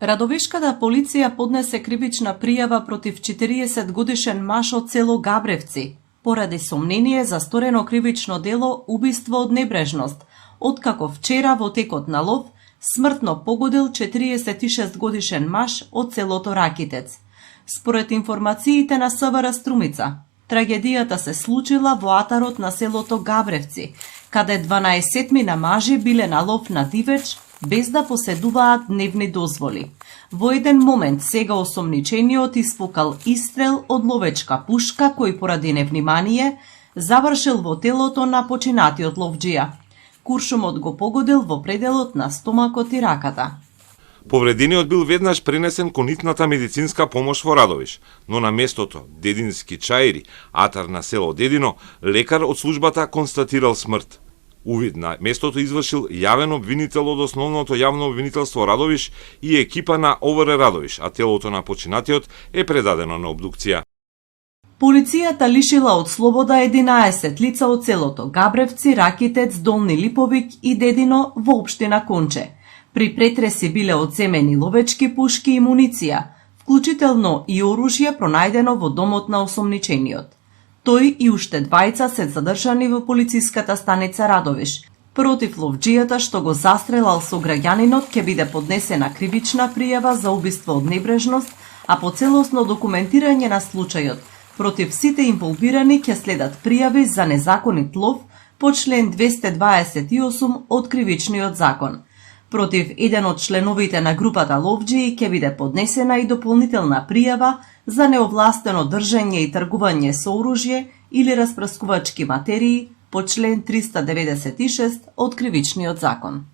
Радовишката полиција поднесе кривична пријава против 40 годишен маж од село Габревци поради сомнение за сторено кривично дело убиство од небрежност, откако вчера во текот на лов смртно погодил 46 годишен маж од селото Ракитец. Според информациите на СВР Струмица, трагедијата се случила во атарот на селото Габревци, каде 12 мажи биле на лов на дивеч без да поседуваат дневни дозволи. Во еден момент сега осомничениот испукал истрел од ловечка пушка кој поради невнимание завршил во телото на починатиот ловџија. Куршумот го погодил во пределот на стомакот и раката. Повредениот бил веднаш пренесен кон итната медицинска помош во Радовиш, но на местото Дедински чаири, атар на село Дедино, лекар од службата констатирал смрт. Увид на местото извршил јавен обвинител од Основното јавно обвинителство Радовиш и екипа на ОВР Радовиш, а телото на починатиот е предадено на обдукција. Полицијата лишила од слобода 11 лица од селото Габревци, Ракитец, Долни Липовик и Дедино во општина Конче. При претреси биле одземени ловечки пушки и муниција, вклучително и оружје пронајдено во домот на осомничениот. Тој и уште двајца се задржани во полициската станица Радовиш. Против ловџијата што го застрелал сограѓанинот ќе биде поднесена кривична пријава за убиство од небрежност, а по целосно документирање на случајот против сите инволвирани ќе следат пријави за незаконит лов по член 228 од Кривичниот закон. Против еден од членовите на групата ловџии ќе биде поднесена и дополнителна пријава за неовластено држење и тргување со оружје или распрскувачки материи по член 396 од Кривичниот закон.